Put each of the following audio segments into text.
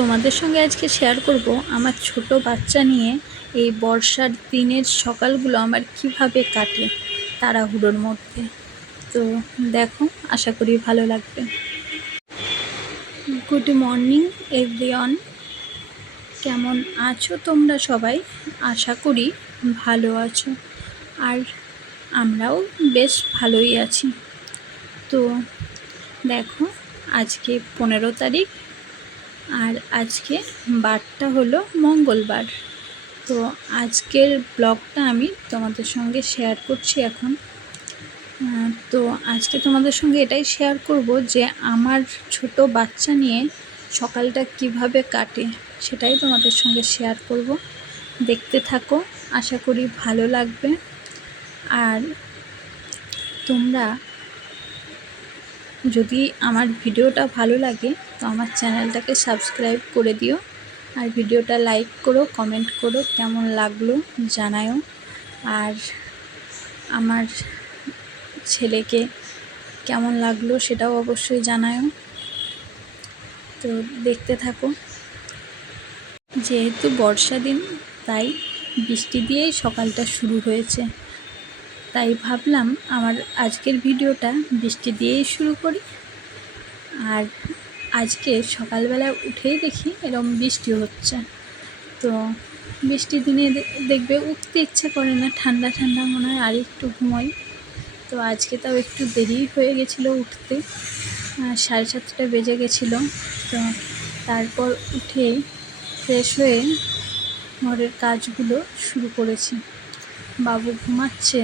তোমাদের সঙ্গে আজকে শেয়ার করব আমার ছোট বাচ্চা নিয়ে এই বর্ষার দিনের সকালগুলো আমার কীভাবে কাটে তাড়াহুড়োর মধ্যে। তো দেখো, আশা করি ভালো লাগবে। গুড মর্নিং এভরিওয়ান কেমন আছো তোমরা সবাই? আশা করি ভালো আছো। আর আমরাও বেশ ভালোই আছি। তো দেখো, আজকে পনেরো তারিখ। আর আজকে বারটা হলো মঙ্গলবার। তো আজকের ব্লগটা আমি তোমাদের সঙ্গে শেয়ার করছি এখন। তো আজকে তোমাদের সঙ্গে এটাই শেয়ার করব যে আমার ছোট বাচ্চা নিয়ে সকালটা কীভাবে কাটে সেটাই তোমাদের সঙ্গে শেয়ার করব। দেখতে থাকো, আশা করি ভালো লাগবে। আর তোমরা যদি আমার ভিডিওটা ভালো লাগে, তো আমার চ্যানেলটাকে সাবস্ক্রাইব করে দিও। আর ভিডিওটা লাইক করো, কমেন্ট করো, কেমন লাগল জানায়ও আর আমার ছেলেকে কেমন লাগল সেটাও অবশ্যই জানায়ও তো দেখতে থাকো। যেহেতু বর্ষা দিন তাই বৃষ্টি দিয়েই সকালটা শুরু হয়েছে। তাই ভাবলাম আমার আজকের ভিডিওটা বৃষ্টি দিয়েই শুরু করি। আর আজকে সকালবেলা উঠেই দেখি এরকম বৃষ্টি হচ্ছে। তো বৃষ্টির দিনে দেখবে উঠতে ইচ্ছা করে না, ঠান্ডা ঠান্ডা মনে হয় আর একটু ঘুমোই। তো আজকে তাও একটু দেরি হয়ে গেছিল উঠতে। সাড়ে সাতটা বেজে গেছিল। তো তারপর উঠে ফ্রেশ হয়ে ঘরের কাজগুলো শুরু করেছি। বাবু ঘুমাচ্ছে।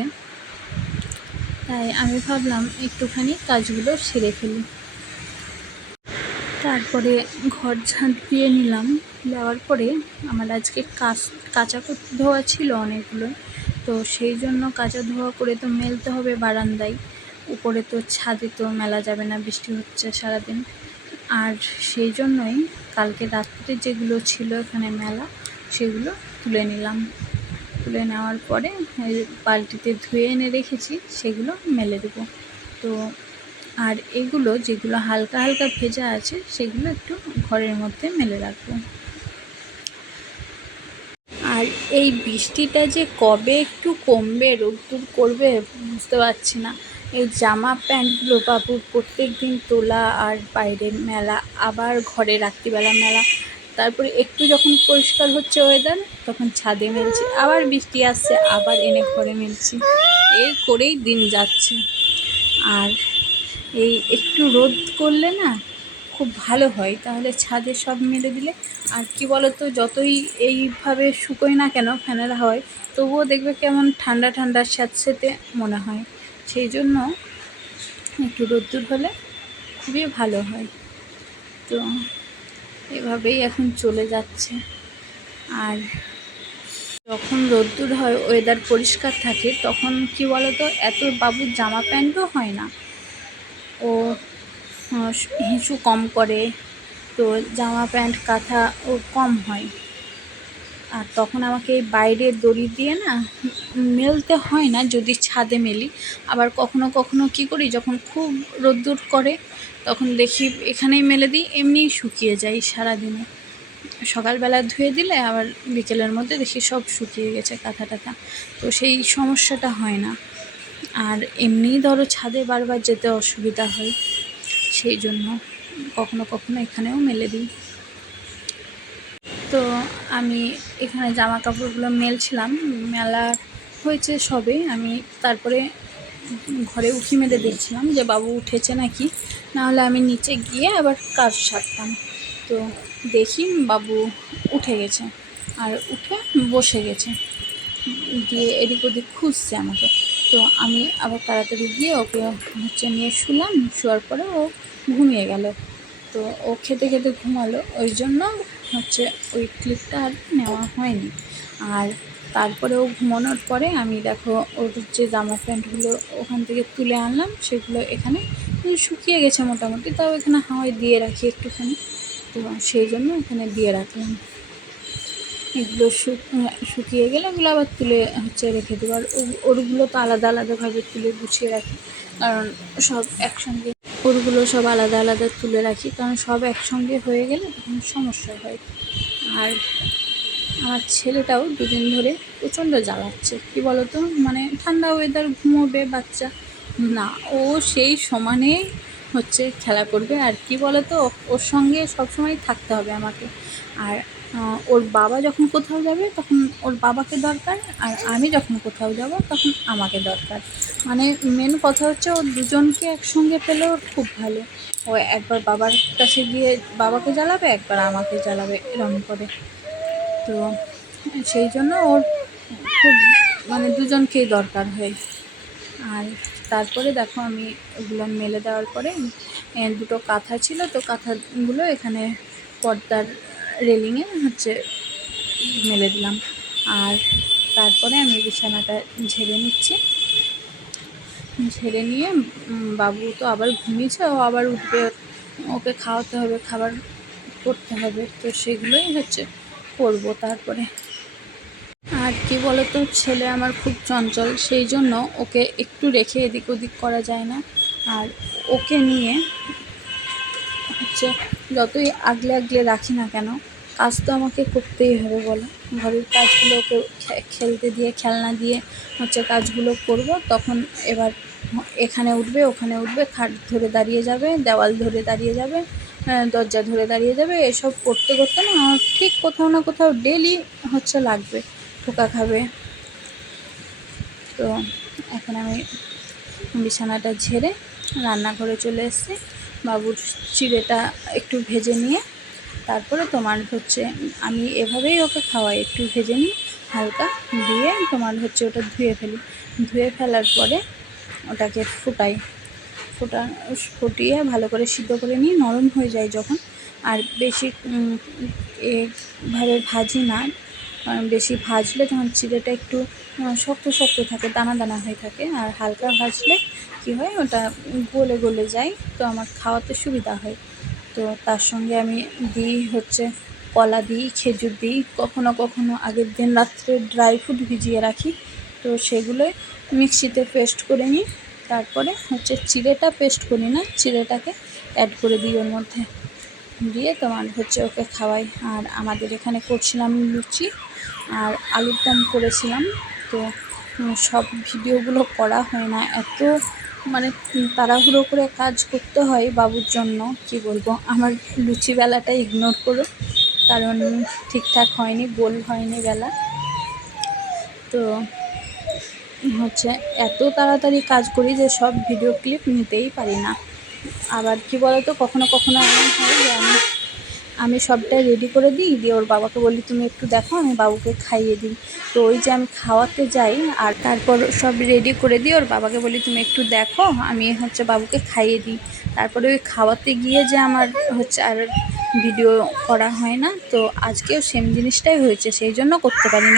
তাই আমি ভাবলাম একটুখানি কাজগুলো সেরে ফেলি। তারপরে ঘর ঝাঁট দিয়ে নিলাম। দেওয়ার পরে আমার আজকে কাচ কাঁচা ধোয়া ছিল অনেকগুলো। তো সেই জন্য কাঁচা ধোয়া করে তো মেলতে হবে বারান্দায়। উপরে তো ছাদে তো মেলা যাবে না, বৃষ্টি হচ্ছে সারাদিন। আর সেই জন্যই কালকে রাত্রে যেগুলো ছিল এখানে মেলা, সেগুলো তুলে নিলাম। তুলে নেওয়ার পরে বালতিতে ধুয়ে এনে রেখেছি, সেগুলো মেলে দেবো। তো আর এগুলো যেগুলো হালকা হালকা ভেজা আছে, সেগুলো একটু ঘরের মধ্যে মেলে রাখব। আর এই বৃষ্টিটা যে কবে একটু কমবে রোদ্দুর করবে, বুঝতে পারছি না। এই জামা প্যান্টগুলো বাবুর প্রত্যেক দিন তোলা আর বাইরে মেলা, আবার ঘরে রাত্রিবেলা মেলা তারপরে একটু যখন পরিষ্কার হচ্ছে ওয়েদার তখন ছাদে মেলছি। আবার বৃষ্টি আসছে, আবার এনে ঘরে মেলছি। এই করেই দিন যাচ্ছে। আর এই একটু রোদ করলে না, খুব ভালো হয়। তাহলে ছাদে সব মেলে দিলে। আর কি বলতো, যতই এইভাবে শুকোয় না কেন ফ্যানের হয় তবুও দেখবে কেমন ঠান্ডা ঠান্ডা স্যাঁতস্যাঁতে মনে হয়। সেই জন্য একটু রোদ্দুর হলে খুবই ভালো হয়। তো এভাবেই এখন চলে যাচ্ছে। আর যখন রোদ্দুর হয় ওয়েদার পরিষ্কার থাকে, তখন কি বলতো, এত বাবুর জামা প্যান্টও হয় না। ও হিঁচু কম করে, তো জামা প্যান্ট কাঁথা ও কম হয়। আর তখন আমাকে এই বাইরে দড়ি দিয়ে না মেলতে হয় না যদি ছাদে মেলি। আবার কখনো কখনো কি করি, যখন খুব রোদ্দুর করে, তখন দেখি এখানেই মেলে দিই, এমনিই শুকিয়ে যায় সারাদিনে। সকালবেলা ধুয়ে দিলে আবার বিকেলের মধ্যে দেখি সব শুকিয়ে গেছে কাঁথা টাথা। তো সেই সমস্যাটা হয় না। আর এমনিই ধরো ছাদে বারবার যেতে অসুবিধা হয়, সেই জন্য কখনো কখনো এখানেও মেলে দিই। তো আমি এখানে জামা কাপড়গুলো মেলছিলাম। মেলা হয়েছে সবে। আমি তারপরে ঘরে উঠি মেলে দেখছিলাম যে বাবু উঠেছে নাকি। নাহলে আমি নিচে গিয়ে আবার কাজ সারতাম। তো দেখি বাবু উঠে গেছে আর উঠে বসে গেছে। দিয়ে এদিক ওদিক খুঁজছে আমাকে। তো আমি আবার তাড়াতাড়ি গিয়ে ওকে হচ্ছে নিয়ে শুলাম। শোয়ার পরে ও ঘুমিয়ে গেল। তো ও খেতে খেতে ঘুমালো। ওই জন্য হচ্ছে ওই ক্লিপটা আর নেওয়া হয়নি। আর তারপরেও ঘুমানোর পরে আমি দেখো ওর যে জামা প্যান্টগুলো ওখান থেকে তুলে আনলাম, সেগুলো এখানে শুকিয়ে গেছে মোটামুটি। তাও এখানে হাওয়ায় দিয়ে রাখি একটুখানি। তো সেই জন্য এখানে দিয়ে রাখলাম। এগুলো শুক- শুকিয়ে গেলে ওগুলো আবার তুলে হচ্ছে রেখে দেবো। আর ওরগুলো তো আলাদা আলাদাভাবে তুলে গুছিয়ে রাখি। কারণ সব একসঙ্গে কাপড়গুলো সব আলাদা আলাদা তুলে রাখি, কারণ সব একসঙ্গে হয়ে গেলে তখন সমস্যা হয়। আর আমার ছেলেটাও দুদিন ধরে প্রচণ্ড জ্বালাচ্ছে। কী বলতো? মানে ঠান্ডা ওয়েদার ঘুমোবে বাচ্চা। না, ও সেই সমানে হচ্ছে খেলা করবে। আর কি বলতো? ওর সঙ্গে সবসময় থাকতে হবে আমাকে। আর ওর বাবা যখন কোথাও যাবে তখন ওর বাবাকে দরকার আর আমি যখন কোথাও যাব তখন আমাকে দরকার। মানে মেন কথা হচ্ছে ও দুজনকে একসঙ্গে পেলে ওর খুব ভালো। ও একবার বাবার কাছে গিয়ে বাবাকে জ্বালাবে, একবার আমাকে জ্বালাবে এরকম করে। তো সেই জন্য ওর খুব মানে দুজনকেই দরকার হয়। আর তারপরে দেখো আমি ওগুলো মেলে দেওয়ার পরে দুটো কাঁথা ছিল তো কাঁথাগুলো এখানে পর্দার রেলিংয়ে হচ্ছে মেলে দিলাম। আর তারপরে আমি বিছানাটা ঝেড়ে নিচ্ছি। ঝেড়ে নিয়ে বাবু তো আবার ঘুমিয়েছে, ও আবার উঠবে। ওকে খাওয়াতে হবে, খাবার করতে হবে, তো সেগুলোই হচ্ছে করব তারপরে। আর কি বলতো, ছেলে আমার খুব চঞ্চল, সেই জন্য ওকে একটু রেখে এদিক ওদিক করা যায় না। আর ওকে নিয়ে হচ্ছে, যতই আগলে আগলে রাখি না কেন, কাজ তো আমাকে করতেই হবে বলো। ঘরের কাজগুলো ওকে খেলতে দিয়ে, খেলনা দিয়ে হচ্ছে কাজগুলো করব, তখন এবার এখানে উঠবে, ওখানে উঠবে, খাট ধরে দাঁড়িয়ে যাবে, দেওয়াল ধরে দাঁড়িয়ে যাবে দরজা ধরে দাঁড়িয়ে যাবে, এসব করতে করতে না আমার ঠিক কোথাও না কোথাও ডেলি হচ্ছে লাগবে, ঠোকা খাবে। তো এখন আমি বিছানাটা ঝেড়ে রান্নাঘরে চলে এসেছি। বাবুর চিড়েটা একটু ভেজে নিয়ে, তারপরে তোমার হচ্ছে আমি এভাবেই ওকে খাওয়াই, একটু ভেজে নিই, হালকা দিয়ে তোমার হচ্ছে ওটা ধুয়ে ফেলি। ধুয়ে ফেলার পরে ওটাকে ফুটাই। ফুটা, ফুটিয়ে ভালো করে সিদ্ধ করে নিই, নরম হয়ে যায় যখন। আর বেশি এভাবে ভাজি না বেশি ভাজলে তখন চিড়েটা একটু শক্ত শক্ত থাকে, দানা দানা হয়ে থাকে, আর হালকা ভাজলে কী হয়, ওটা গলে গলে যায়, তো আমার খাওয়াতে সুবিধা হয়। তো তার সঙ্গে আমি দিই হচ্ছে কলা দিই, খেজুর দিই, কখনো কখনো আগের দিন রাত্রে ড্রাই ফ্রুট ভিজিয়ে রাখি, তো সেগুলোই মিক্সিতে পেস্ট করে নিই, তারপরে হচ্ছে চিড়েটা পেস্ট করি না, চিড়েটাকে অ্যাড করে দিই ওর মধ্যে। দিয়ে তোমার হচ্ছে ওকে খাওয়াই। আর আমাদের এখানে করছিলাম লুচি। আর আলুর দম করেছিলাম। তো সব ভিডিওগুলো করা হয় না। এত মানে তাড়াহুড়ো করে কাজ করতে হয় বাবুর জন্য, কি বলব? আমার লুচি বেলাটা ইগনোর করো, কারণ ঠিকঠাক হয়নি, গোল হয়নি বেলা। তো, হচ্ছে, এত তাড়াতাড়ি কাজ করি যে সব ভিডিও ক্লিপ নিতেই পারি না। আবার কি বলতো, কখনো কখনো এমন হয় যে আমি আমি সবটাই রেডি করে দিই, দিয়ে ওর বাবাকে বলি, তুমি একটু দেখো, আমি বাবুকে খাইয়ে দিই। তো ওই যে আমি খাওয়াতে যাই, আর তারপর সব রেডি করে দিই ওর বাবাকে বলি, তুমি একটু দেখো, আমি হচ্ছে বাবুকে খাইয়ে দিই। তারপরে ওই খাওয়াতে গিয়ে যে আমার হচ্ছে আর ভিডিও করা হয় না, তো আজকেও সেম জিনিসটাই হয়েছে, সেই জন্য করতে পারিনি।